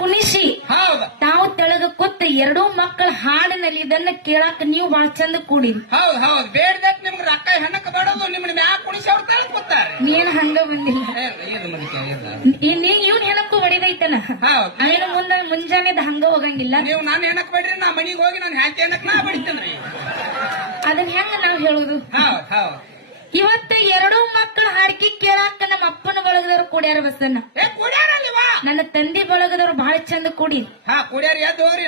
ಕುಣಿಸಿ ಹೌದು ತಾವು ತೆಳಗ ಕೂತ ಎರಡೂ ಮಕ್ಕಳ ಹಾಡಿನಲ್ಲಿ ಇದನ್ನ ಕೇಳಾಕ ನೀವು ಬಹಳ ಚಂದ ಕೂಡಿರಿ. ಹೌದು ಹೌದು ಬೇಡ್ದಕ್ ನಿಮ್ಗೆ ರೊಕ್ಕ ಹೆಣ್ಣಕ್ಕೆ ಬೇಡದು ನಿಮ್ಮನ್ನ ಮ್ಯಾಗ ಕುಣಿಸಿ ಅವ್ರು ತಳ್ಕೊತಾರೆ. ನೀನ್ ಹಂಗ ಬಂದಿಲ್ಲ, ಇವ್ನ ಹೆಣಕ್ಕೂ ಹೊಡಿದೈತನ. ಅವೇನು ಮುಂಜಾನೆದ ಹಂಗ ಹೋಗಂಗಿಲ್ಲ. ನೀವು ನಾನು ಹೆಣಕ್ ಬೇಡ್ರಿ, ನಾ ಮನಿಗೆ ಹೋಗಿ ನಾನು ಹ್ಯಾಕೆ ಹೆಣಕ್ ನಾ ಬಡಿತೇನ್ರಿ. ಅದನ್ನ ಹೆಂಗ ನಾವ್ ಹೇಳುದು? ಹೌದು ಹೌದು ಇವತ್ತ ಎರಡೂ ಮಕ್ಕಳ ಹಾಡ್ಕಿ ಕೇಳಾಕ ನಮ್ಮ ಅಪ್ಪನ ಬಳಗದವ್ರು ಕೂಡ್ಯಾರ ಬಸ್ಸನ್ನ. ನನ್ನ ತಂದೆ ಬಳಗದವ್ರು ಬಹಳ ಚಂದ ಕೂಡಿ. ಕೂಡ್ಯಾರ ಎದ್ದು ಹೋಗ್ರಿ.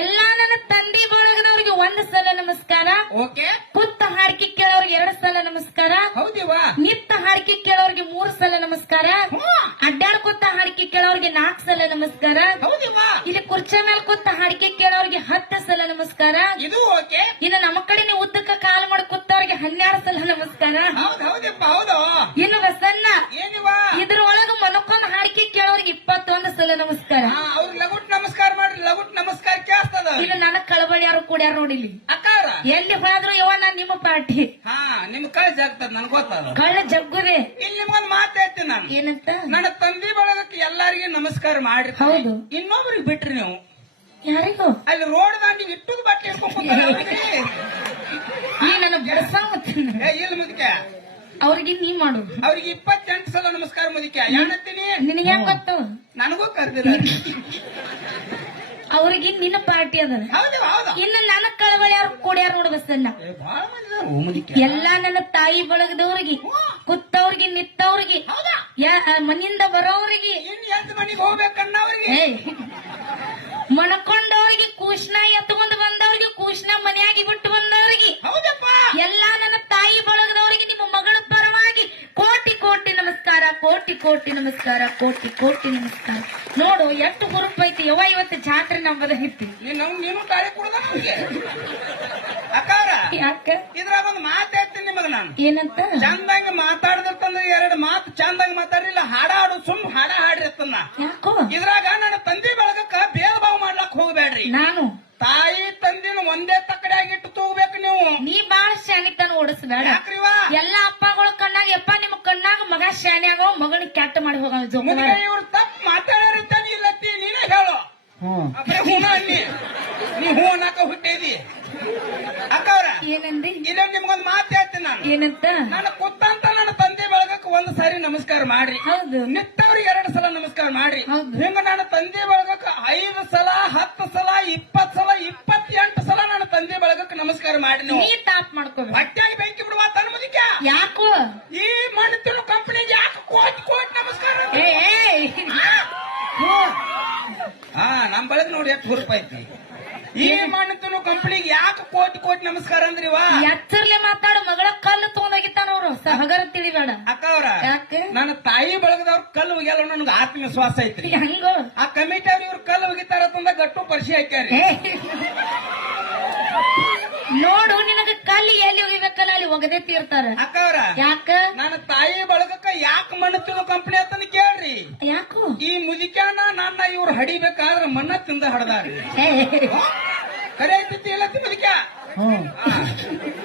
ಎಲ್ಲಾ ನನ್ನ ತಂದೆ ಬಳಗದವ್ರಿಗೆ ಒಂದ್ ಸಲ ನಮಸ್ಕಾರ. ಓಕೆ. ಕುತ್ತ ಹಾಡ್ಕಿ ಕೇಳೋರ್ಗೆ 2 ಸಲ ನಮಸ್ಕಾರ. ಹೌದಿವಾ. ನಿತ್ತ ಹಾಡ್ಕಿ ಕೇಳೋರ್ಗೆ 3 ಸಲ ನಮಸ್ಕಾರ. ಅಡ್ಡಾಡ್ಕೊತ್ತ ಹಾಡ್ಕಿ ಕೇಳೋರ್ಗೆ 4 ಸಲ ನಮಸ್ಕಾರ. ಹೌದಿವಾ. ಇಲ್ಲಿ ಕುರ್ಚಿ ಮೇಲೆ ಕೂತ ಹಾಡ್ಕಿ ಕೇಳೋರ್ಗೆ 10 ಸಲ ನಮಸ್ಕಾರ. ಇದು ಓಕೆ. ಇನ್ನು ನಮ್ಮ ಕಡೆ ನೀವು ಉದ್ದಕ್ಕ ಕಾಲ್ ಮಾಡಿ ಕೂತವ್ರಿಗೆ 12 ಸಲ ನಮಸ್ಕಾರ. ಹೌದಪ್ಪ ಹೌದು. ಇನ್ನು ಬಸನ್ನ ಏನಿವಾ ಇದ್ರೊಳಗ ಮನಕೊಂದ್ ಹಾಡ್ಕಿ ಕೇಳೋರ್ಗೆ 21 ಸಲ ನಮಸ್ಕಾರ. ಅವ್ರು ಲಗುಟ್ ನಮಸ್ಕಾರ ಮಾಡ್ರಿ, ಲಗುಟ್ ನಮಸ್ಕಾರ ಕೇಳ್ತದ. ಇನ್ನು ನನ್ನ ಕಳಬಳಿ ಯಾರು ಕೂಡ್ಯಾರ ನೋಡಿಲಿ ಅಕ್ಕಾರ. ಎಲ್ಲಿ ಹೋದ್ರು ಯವ್ವ ನಾನ್ ನಿಮ್ಮ ಪಾರ್ಟಿ. ನಿಮ್ ಕೈ ಜಾಗ್ತದ ನನ್ ಗೊತ್ತದ. ಕಳ್ಳ ಜಗ್ಗುದೆ. ಇಲ್ಲಿ ನಿಮ್ಗೊಂದ್ ಮಾತು ಹೇಳ್ತೀನಿ ನಾನು. ಏನಂತ? ನನ್ನ ತಂದೆ ಬಳಗಕ್ಕೆ ಎಲ್ಲಾರಿಗೆ ನಮಸ್ಕಾರ ಮಾಡ್ರಿ. ಹೌದು. ಇನ್ನೊಬ್ರಿಗೆ ಬಿಟ್ರಿ ನೀವು. ಯಾರಿಗೂ ಅಲ್ಲಿ ರೋಡ್ ದಾಂಡಿ ಇಟ್ಟದ ಬಟ್ಟೆ ನೀ ನನ್ನ ಬೆಳಸಾಮತ್ತೀನಿ. ಇಲ್ಲಿ ಮುದಕ್ಕೆ ಅವ್ರಿಗೆ ನೀ ಮಾಡು. ಅವ್ರಿಗೆ 28 ಸಲ ನಮಸ್ಕಾರ ಮುದಕ್ಕೆ. ಏನಂತೀನಿ ನಿನಗೆ ಹೆಂಗ್ ಗೊತ್ತು? ನನಗೂ ಕರ್ದಿದ್ದಾರೆ. ಅವ್ರಿಗೆ ನಿನ್ನ ಪಾರ್ಟಿ ಅದ. ಹೌದು ಹೌದು. ಇನ್ನು ನನ್ನ ಕಳವಳಿ ಯಾರು ಕೂಡ್ಯಾರ ನೋಡ ಬಸ್ಸನ್ನ. ಎಲ್ಲಾ ನನ್ನ ತಾಯಿ ಬಳಗದವ್ರಿಗೆ, ಕುತ್ತವ್ರಿಗೆ, ನಿತ್ತವ್ರಿಗೆ, ಮನಿಯಿಂದ ಬರೋವ್ರಿಗೆ, ಮನೆಗೆ ಹೋಗ್ಬೇಕನ್ನವ್ರಿಗೆ, ಮಣಕೊಂಡವ್ರಿಗೆ, ಕೂಷ್ಣ ಎತ್ಕೊಂಡ್ ಬಂದವ್ರಿಗೆ, ಕೂಷ್ಣ ಮನೆಯಾಗಿ ಬಿಟ್ಟು ಬಂದವ್ರಿಗೆ, ಎಲ್ಲಾ ನನ್ನ ತಾಯಿ ಬಳಗದವರಿಗೆ ನಿಮ್ಮ ಮಗಳ ಪರವಾಗಿ ಕೋಟಿ ಕೋಟಿ ನಮಸ್ಕಾರ, ಕೋಟಿ ಕೋಟಿ ನಮಸ್ಕಾರ, ಕೋಟಿ ಕೋಟಿ ನಮಸ್ಕಾರ. ನೋಡು ಎಷ್ಟು ಹುರುಪ್ ಐತಿ ಯವ್ವ. ಇವತ್ತು ಜಾತ್ರೆ ನಂಬದ ಐತಿ. ನೀನು ಗಾಳಿ ಕುಡ್ದ ಅಕ್ಕಾರ. ಯಾಕ? ಇದ್ರಾಗ ಒಂದು ಮಾತು ಹೇಳ್ತೀನಿ ನಿಮಗ ನಾನು. ಏನಂತ? ಚಂದಂಗ ಮಾತಾಡ್ದಿರ್ತಂದ್ರೆ 2 ಮಾತು ಚಂದಂಗ ಮಾತಾಡ್ಲಿಲ್ಲ, ಹಾಡು ಸುಮ್ ಹಾಡ್ರಿ ಅತ್ತನ್ನ. ಯಾಕೋ? ಇದ್ರಾಗ ನನ್ನ ತಂದೆ ಬಳಗಕ್ಕ ಭೇದ ಭಾವ ಮಾಡ್ಲಕ್ ಹೋಗ್ಬೇಡ್ರಿ. ನಾನು ತಾಯಿ ತಂದಿನ ಒಂದೇ ತಕ್ಕಡಿಯಾಗಿಟ್ಟು ತಗೋಬೇಕು ನೀವು. ನೀ ಬಾಳ ಶಾಣಿತನ ಓಡಿಸ್ಬೇಡ. ಎಲ್ಲಾ ಅಪ್ಪಗಳ ಕಣ್ಣಾಗ ಯಪ್ಪ ನಿಮ್ಮ ಕಣ್ಣಾಗ ಮಗ ಶಾಣಿ ಆಗೋ, ಮಗನ ಕೆಟ್ಟ ಮಾಡಿ ಹೋಗ. ಇವ್ರು ತಪ್ಪು ಮಾತಾಡಿರ್ತಾನೆ ಇಲ್ಲತ್ತಿ ನೀನೇ ಹೇಳು. ನೀ ಹೂ ಅನ್ನಕ ಹುಟ್ಟಿದಿ ಅಕ್ಕವ್ರ. ಏನಂದಿ? ಇಲ್ಲ ನಿಮ್ಗೊಂದು ಮಾತು ಹೇಳ್ತೀನಿ ನಾನು. ಏನಂತ? ನಾನು ಕೂತಂತ ನನ್ನ ತಂದೆ ಬಳಗಕ್ಕೆ 1 ಸಾರಿ ನಮಸ್ಕಾರ ಮಾಡ್ರಿ. ಹೌದು. ನಿತ್ತವ್ರಿಗೆ 2 ಸಲ ನಮಸ್ಕಾರ ಮಾಡ್ರಿ. ಹೌದು. ಹಿಂಗ ನನ್ನ ತಂದೆ ಬಳಗಕ್ಕೆ 5 ಸಲ 10 ಸಲ 20 ಸಲ 28 ಸಲ ನನ್ನ ತಂದೆ ಬಳಗಕ್ಕೆ ನಮಸ್ಕಾರ ಮಾಡಿ. ನೀ ತಾಪ್ ಮಾಡ್ಕೋಬೇಕು. ಬಟ್ಟೆಗೆ ಬೆಂಕಿ ಬಿಡುವ ತನ್ಮದಿಕ. ಯಾಕೋ? ಈ ಮಣ್ಣು ಕಂಪನಿಗೆ ಯಾಕೆ ಕೋಟಿ ಕೋಟಿ ನಮಸ್ಕಾರ? ನಮ್ ಬಳಗ ನೋಡಿ ಎಷ್ಟು ಹುರುಪ ಐತಿ. ಈ ಮಣ್ಣು ಕಂಪನಿಗೆ ಯಾಕೆ ಕೋಟಿ ಕೋಟಿ ನಮಸ್ಕಾರ ಅಂದ್ರಿವ? ಎಚ್ಚರ್ಲೆ ಮಾತಾಡು. ಮಗಳ ಕಲ್ಲು ತಗೊಂಡೋಗಿತ್ತಾನವ್ರು. ಹಗರ ತಿಳಿಬೇಡ ಅಕ್ಕವ್ರ. ಯಾಕೆ? ನನ್ನ ತಾಯಿ ಬಳಗದವ್ರ ಕಲ್ಲು ಒಗ್ಯಲ್ಲ ನನಗೆ ಆತ್ಮವಿಶ್ವಾಸ ಐತ್ರಿ. ಹೆಂಗೋ? ಆ ಕಮಿಟಿ ಅವ್ರು ಇವ್ರ ಕಲ್ಲು ಒಗಿತಾರ ತಂದ ಗಟ್ಟು ಪರಿಚಯ ಹಾಕ್ಯಾರಿ. ನೋಡು ನಿನಗ ಕಲ್ಲಿ ಎಲ್ಲಿ ಒಗಿಬೇಕಲ್ಲ ಅಲ್ಲಿ ಒಗದೇ ತೀರ್ತಾರ. ಅಕ್ಕವ್ರ. ಯಾಕ? ನನ್ನ ತಾಯಿ ಬಳಗಕ್ಕ ಯಾಕೆ ಮಣ್ಣು ತಿನ್ನೋ ಕಂಪನಿ ಅಂತಂದು ಕೇಳ್ರಿ. ಯಾಕು? ಈ ಮುದಿಕ್ಯಾನ ನನ್ನ ಇವ್ರು ಹಡಿಬೇಕಾದ್ರ ಮಣ್ಣ ತಿಂದ ಹಡದಾರಿ. ಕರೆ ಐತಿ ಇಲ್ಲ ಮುದಿಕ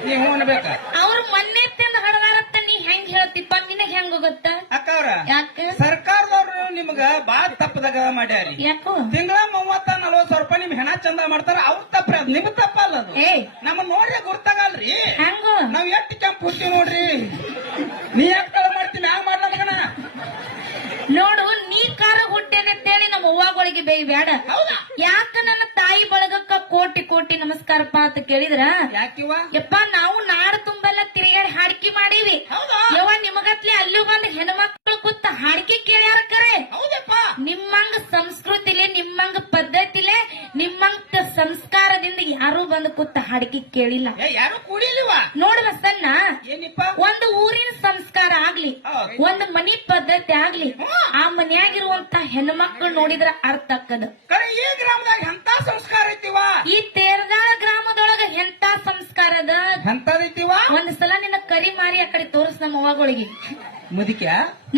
ನೀವು ಅನ್ಬೇಕ. ಅವ್ರು ಮೊನ್ನೆ ತಿಂದ ಹಡದಾರತ್ತ ನೀ ಹೆಂಗ್ ಹೇಳ್ತಿಪ್ಪ? ನಿನಗ್ ಹೆಂಗ್ ಹೋಗುತ್ತ? ಅಕ್ಕವ್ರ. ಯಾಕ? ಸರ್ಕಾರದವ್ರು ನಿಮ್ಗ ಬಾಳ ತಪ್ಪದಾಗ ಮಾಡ್ಯಾರಿ. ಯಾಕೋ? ತಿಂಗಳ 30-40 ರೂಪಾಯಿ ನಿಮ್ ಹೆಣ ಚಂದ ಮಾಡ್ತಾರ. ಅವ್ರ ತಪ್ಪ್ರಿ, ಅದು ನಿಮ್ ತಪ್ಪಲ್ಲ. ಅದು ನಮ್ಮ ನೋಡ್ರಿ ಗುರ್ತಾಗಲ್ರಿ. ಹೆಂಗೋ? ನಾವ್ ಎಷ್ಟು ಕೆಂಪ್ ಹುಡ್ತೀವಿ ನೋಡ್ರಿ. ನೀ ಯಾಕೆ ಕಳ ಮಾಡ್ತೀನಿ ಹ್ಯಾಂಗ ಮಾಡ್ಲ ಮಗನ? ನೋಡು ನೀ ಕಾರ ಹುಟ್ಟೇನಂತೇಳಿ ನಮ್ಮ ಅವ್ವಗಳಿಗೆ ಬೇಡ. ಯಾಕ ನನ್ನ ತಾಯಿ ಬಳಗಕ್ಕ ಕೋಟಿ ಕೋಟಿ ನಮಸ್ಕಾರಪ್ಪ ಅಂತ ಕೇಳಿದ್ರ? ಯಾಕಿವ? ಯಪ್ಪ ನಾವು ನಾಡು ತುಂಬೆಲ್ಲ ತಿರುಗಾಡಿ ಹಾಡ್ಕಿ ಮಾಡೀವಿ. ಯವ್ವ ನಿಮಗತ್ಲೆ ಅಲ್ಲೂ ಬಂದ್ ಹೆಣ್ಮಕ್ಳು ಕೂತ ಹಾಡ್ಕಿ ಕೇಳ್ಯಾರ. ಕರೆ ನಿಮ್ಮಂಗ ಸಂಸ್ಕೃತಿಲೆ, ನಿಮ್ಮಂಗ ಪದ್ಧತಿಲೆ, ನಿಮ್ಮಂಗ ಸಂಸ್ಕಾರದಿಂದ ಯಾರು ಬಂದು ಕೂತ ಹಾಡ್ಕಿ ಕೇಳಿಲ್ಲ. ಯಾರು ಕೂಡಿಲ್ವ? ನೋಡುವ ಸಣ್ಣ ಒಂದು ಊರಿನ ಸಂಸ್ಕಾರ ಆಗ್ಲಿ, ಒಂದು ಮನಿ ಪದ್ಧತಿ ಆಗ್ಲಿ, ಆ ಮನೆಯಾಗಿರುವಂತ ಹೆಣ್ಮಕ್ಳು ನೋಡಿದ್ರ ಅರ್ಥ ಆಕ್ಕದ. ಈ ಗ್ರಾಮದಾಗ ಎಂತ ಸಂಸ್ಕಾರ ಐತಿವ? ಈ ತೇರದಾಳ ಗ್ರಾಮದೊಳಗ ಎಂತ ಸಂಸ್ಕಾರದ ಎಂತದೈತಿವ? ಒಂದ್ಸಲ ನಿನ್ನ ಕರಿ ಮಾರಿ ಆ ಕಡೆ ತೋರ್ಸ್ ನಮ್ಮ ಅವ್ವಗಳಿಗೆ. ಮುದಿಕ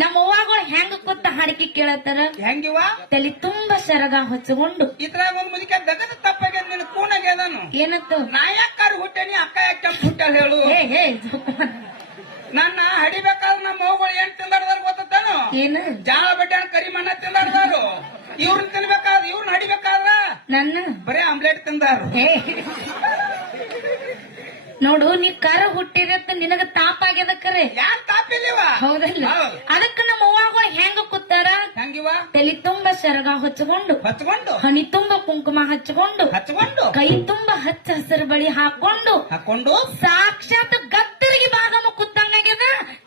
ನಮ್ಮ ಅವ್ವಗಳು ಹೆಂಗ ಕೂತ ಹಾಡಿಕೆ ಕೇಳತ್ತಾರ? ಹೆಂಗಿವ? ತಲೆ ತುಂಬಾ ಸರಗ ಹೊಚ್ಚಗೊಂಡು. ಇದ್ರಾಗ ಒಂದ್ ಮುದಿಕ ದಗದ ತಪ್ಪಾಗ್ಯದ. ನಿನ್ನ ಕೂನಾಗ್ಯದಾನು. ಏನತ್ತು? ನಾ ಯಾಕಾರ ಹುಟ್ಟೇನಿ, ಅಕ್ಕ ಯಾಕೆ ಹುಟ್ಟಾಳ ಹೇಳು. ನನ್ನ ಹಡಿಬೇಕಾದ್ರೆ ನಮ್ಮ ಅವ್ಗಳು ಏನ್ ತಿಂದಾಡ್ದಾರ ಗೊತ್ತಾನು? ಏನು? ಜಾಳ ಬಡ್ಡೆ ಕರಿ ಮಣ್ಣ ತಿಂದಾಡ್ದಾರು. ಇವ್ರನ್ನ ತಿನ್ಬೇಕಾದ್ರ ಇವ್ರನ್ನ ಹಡಿಬೇಕಾದ್ರ ನನ್ನ ಬರೇ ಆಮ್ಲೆಟ್ ತಿಂದಾರು. ಏ. ನೋಡು ನೀ ಕರ ಹುಟ್ಟಿರತ್ತ ನಿನಗ ತಾಪ ಆಗ್ಯದ ಕರೆ ಯಾನ್ ತಾಪಿಲ್ಲಿವ ಹೌದಲ್ಲ ಹೌದು. ಅದಕ್ಕ ನಮ್ಮ ಅವ್ವಗಳು ಹೆಂಗ ಕೂತಾರ ಹಂಗಿವ ತಲೆ ತುಂಬ ಸೆರಗ ಹಚ್ಕೊಂಡು ಹಚ್ಕೊಂಡು ಹನಿ ತುಂಬ ಕುಂಕುಮ ಹಚ್ಕೊಂಡು ಹಚ್ಕೊಂಡು ಕೈ ತುಂಬ ಹಚ್ಚ ಹಸಿರು ಬಳಿ ಹಾಕೊಂಡು ಹಾಕೊಂಡು ಸಾಕ್ಷಾತ್ ಗತ್ತರಿಗೆ ಭಾಗಮ ಕೂತಂಗಾಗ್ಯದ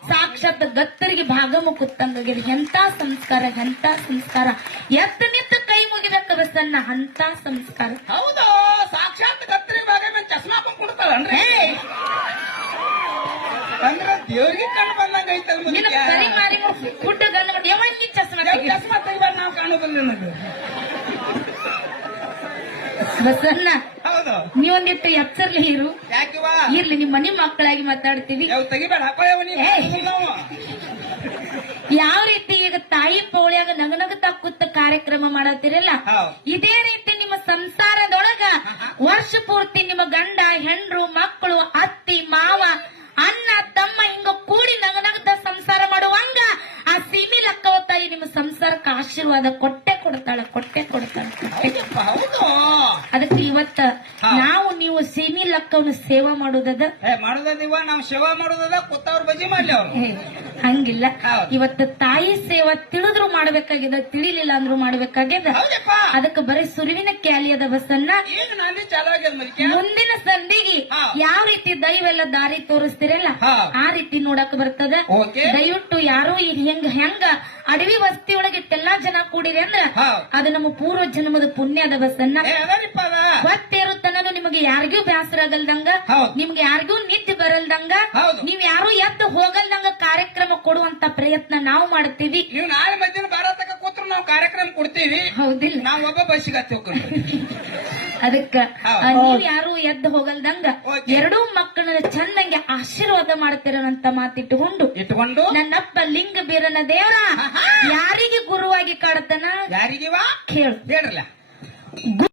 ಸಾಕ್ಷಾತ್ ಗತ್ತರಿಗೆ ಭಾಗಮ ಕೂತಂಗಾಗ್ಯದ ಎಂತ ಸಂಸ್ಕಾರ ಎಂತ ಸಂಸ್ಕಾರ ಎತ್ತ ನಿಂತ ಕೈ ಮುಗಿಬೇಕ ಬಸನ್ನ ಅಂತ ಸಂಸ್ಕಾರ ಹೌದು ಸಾಕ್ಷಾತ್ ಕತ್ರಿ ಭಾಗ ಮೇಲೆ ಚಸ್ಮಾ ಹಾಕೊಂಡ್ ಕೊಡ್ತಾಳನ್ರಿ ಅಂದ್ರ ದೇವ್ರಿಗೆ ಕಣ್ಣು ಬಂದಂಗ ಐತಲ್ ನಿನ್ನ ಕರಿ ಮಾರಿ ಫುಡ್ ಗಂಡ ಮಾಡಿ ಯಾವಾಗ ಚಸ್ಮಾ ತೆಗಿ ಚಸ್ಮಾ ತೆಗಿಬಾರ್ದು ನಾವು ಕಾಣೋದಿಲ್ಲ ನನಗೆ. ಬಸನ್ನ ಹೌದು ನೀವೊಂದಿಟ್ಟು ಎಚ್ಚರ್ಲಿ ಇರು ಯಾಕಿವ ಇರ್ಲಿ ನಿಮ್ ಮನಿ ಮಕ್ಕಳಾಗಿ ಮಾತಾಡ್ತೀವಿ ಯಾವ ತೆಗಿಬೇಡ ಹಾಕೋಯವ ನಾವು ಯಾವ ರೀತಿ ಈಗ ತಾಯಿ ಪೌಳಿಯಾಗ ನಗನಗತಾ ಕೂತ ಕಾರ್ಯಕ್ರಮ ಮಾಡತ್ತೀರಲ್ಲ ಹೌದು. ಇದೇ ರೀತಿ ನಿಮ್ಮ ಸಂಸಾರದೊಳಗ ವರ್ಷ ಪೂರ್ತಿ ನಿಮ್ಮ ಗಂಡ ಹೆಂಡ್ರು ಮಕ್ಕಳು ಅತ್ತಿ ಮಾವ ಅಣ್ಣ ತಮ್ಮ ಹಿಂಗ ಕೂಡಿ ನಗನಗತ ಸಂಸಾರ ಮಾಡುವಂಗ ಆ ಸೀಮಿ ಲಕ್ಕವ ತಾಯಿ ನಿಮ್ಮ ಸಂಸಾರಕ್ಕೆ ಆಶೀರ್ವಾದ ಕೊಟ್ಟೆ ಕೊಡ್ತಾಳೆ ಕೊಟ್ಟೆ ಕೊಡ್ತಾಳೆ ಹೌದಪ್ಪ, ಹೌದು ಅದಕ್ಕೆ ಇವತ್ತ ನಾವು ನೀವು ಸೀಮಿ ಲಕ್ಕವನ್ನ ಸೇವಾ ಮಾಡುದದ ಮಾಡೋದಿವ ನಾವು ಸೇವಾ ಮಾಡೋದದ ಕೂತವ್ರ ಬಜಿ ಮಾಡ್ಲಿ ಅವ್ರು ಏ, ಹಂಗಿಲ್ಲ ಹೌದು. ಇವತ್ತು ತಾಯಿ ಸೇವಾ ತಿಳಿದ್ರು ಮಾಡ್ಬೇಕಾಗ್ಯದ ತಿಳಿಲಿಲ್ಲ ಅಂದ್ರು ಮಾಡ್ಬೇಕಾಗ್ಯದ ಹೌದಪ್ಪ ಅದಕ್ಕೆ ಬರೀ ಸುರುವಿನ ಕ್ಯಾಲಿಯದ ಬಸ್ಸನ್ನ ಈಗ ನಾಂದಿ ಚಾಲು ಆಗ್ಯದ ಮಲಿಕೆ ಮುಂದಿನ ಸಂಧಿಗೆ ಹೌದು. ಯಾವ ರೀತಿ ದೈವೆಲ್ಲ ದಾರಿ ತೋರಿಸ್ತಿರಲ್ಲ ಹೌದು. ಆ ರೀತಿ ನೋಡಕ್ ಬರ್ತದ ಓಕೆ. ದಯವಿಟ್ಟು ಯಾರು ಈಗ ಹೆಂಗ ಅಡವಿ ವಸ್ತಿ ಒಳಗೆ ಇಟ್ಟೆಲ್ಲಾ ಜನ ಕೂಡಿರಿ ಅಂದ್ರ ಹೌದು. ಅದು ನಮ್ಮ ಪೂರ್ವ ಜನ್ಮದ ಪುಣ್ಯದ ಬಸ್ಸನ್ನ ಅದರಿಪ್ಪ ಅದ ಗೊತ್ತೇರುತ್ತನೂ ನಿಮಗೆ ಯಾರಿಗೂ ಬೇಸರ ಆಗಲ್ದಂಗ ಹೌದು. ನಿಮ್ಗೆ ಯಾರಿಗೂ ನಿದ್ದೆ ಬರಲ್ದಂಗ ಹೌದು. ನೀವ್ ಯಾರು ಎದ್ದು ಹೋಗಲ್ದಂಗ ಕಾರ್ಯಕ್ರಮ ಕೊಡುವಂತ ಪ್ರಯತ್ನ ನಾವು ಮಾಡ್ತೀವಿ ನೀವು ನಾಳೆ ಮಧ್ಯಾಹ್ನ ಭಾರತಕ್ಕ ಕೂತ್ರು ನಾವು ಕಾರ್ಯಕ್ರಮ ಕೊಡ್ತೀವಿ ಹೌದಿಲ್ಲ ನಾವು ಒಬ್ಬ ಬಸ್ಸಿಗೆ ಹತ್ತಿ ಅದಕ್ಕ ಹೌದು. ನೀವ್ ಯಾರು ಎದ್ದು ಹೋಗಲ್ದಂಗ ಓಕೆ. ಎರಡೂ ಮಕ್ಕಳನ್ನ ಚಂದಂಗೆ ಆಶೀರ್ವಾದ ಮಾಡ್ತಿರೋಂತ ಮಾತಿಟ್ಟುಕೊಂಡು ಇಟ್ಕೊಂಡು ನನ್ನಪ್ಪ ಲಿಂಗ ಬೀರನ ದೇವರ ಯಾರಿಗೆ ಗುರುವಾಗಿ ಕಾಡ್ತಾನ ಯಾರಿಗಿವ ಕೇಳು ಹೇಳ್ರಲ್ಲ